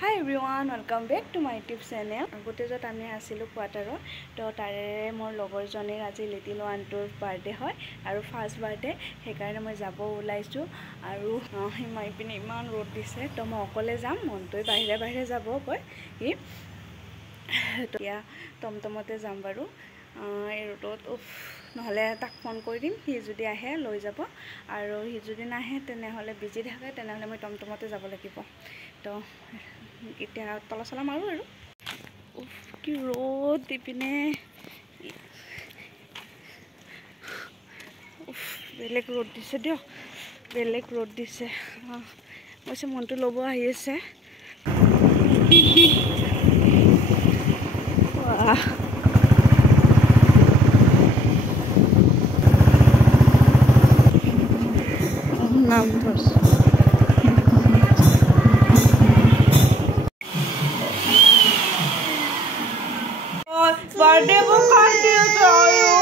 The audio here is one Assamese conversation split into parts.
Hi everyone, welcome back to my YouTube channel. Agote jot ami asilu quarter to tare mor logor jonir aji little one tour birthday hoy aru first birthday hekarone moi jabo ulaisu aru mai pine iman road dise to moi okole jam montoi bahire jabo koi hi to ya tomtomote jam baru এই road নহলে তাক ফোন কৰি দিম হি যদি আহে লৈ যাব আৰু হি যদি নাহে তেনেহলে বিজি থাকে তেনেহলে মই টমটমতে যাব লাগিব তো এতিয়া তলা চলা মাৰো আৰু কি road দিপিনে বেলেগ road দিছে দিও বেলেগ road দিছে মই মনটো লব আহি আছে বাহ numbers birthday ko kandiyo jayo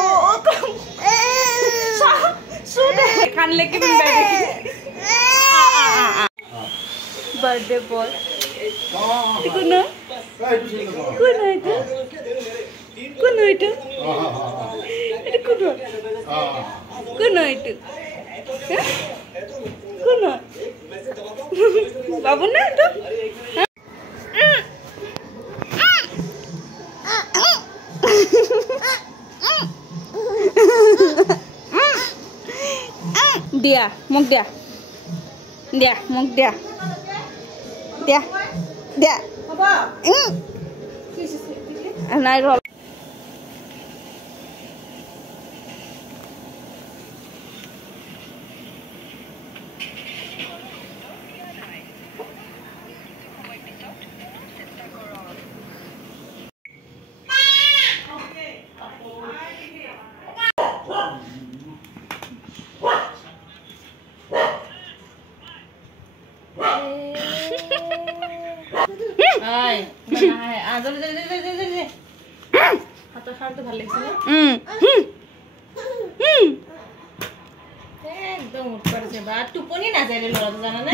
sude khan leke bin birthday boy kuno itu kuno babu na to dia mok dia apa anai roll Ay, mana hai? Jale. Hato khar to bhal legse na? Ekdom upar je ba tuponi na jai re lora to jana na?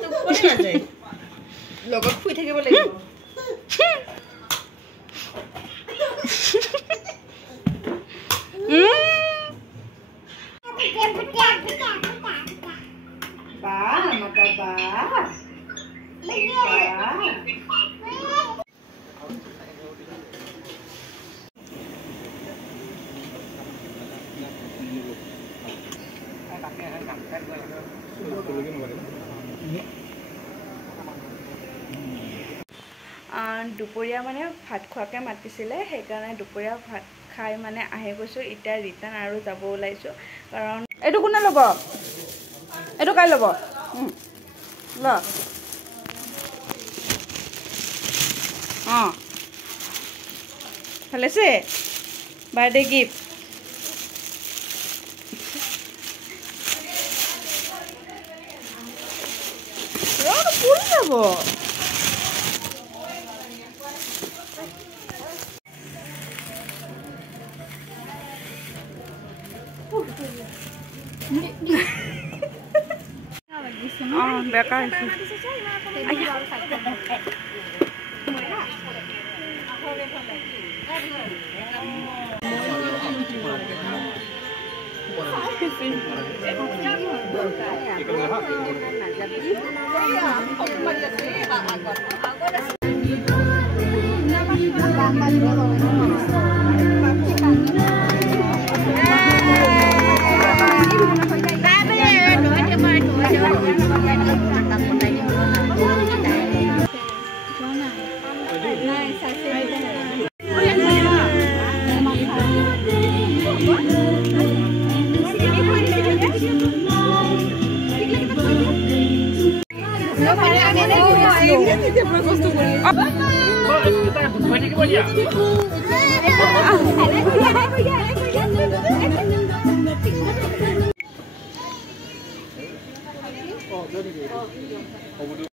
Tuponi na jai. Logot phui thakibo lagibo. Ba, mata ba. দুপৰীয়া মানে ভাত খোৱাকে মাতিছিলে সেইকাৰণে দুপৰীয়া ভাত খাই মানে আহি গৈছো ইটা ৰিটাৰ্ন আৰু যাব ওলাইছো কাৰণ এটো কোনে লব এটো কাই লব ল ভালেছে বাৰ্থডে গিফট পুৰি যাব বেকা আছে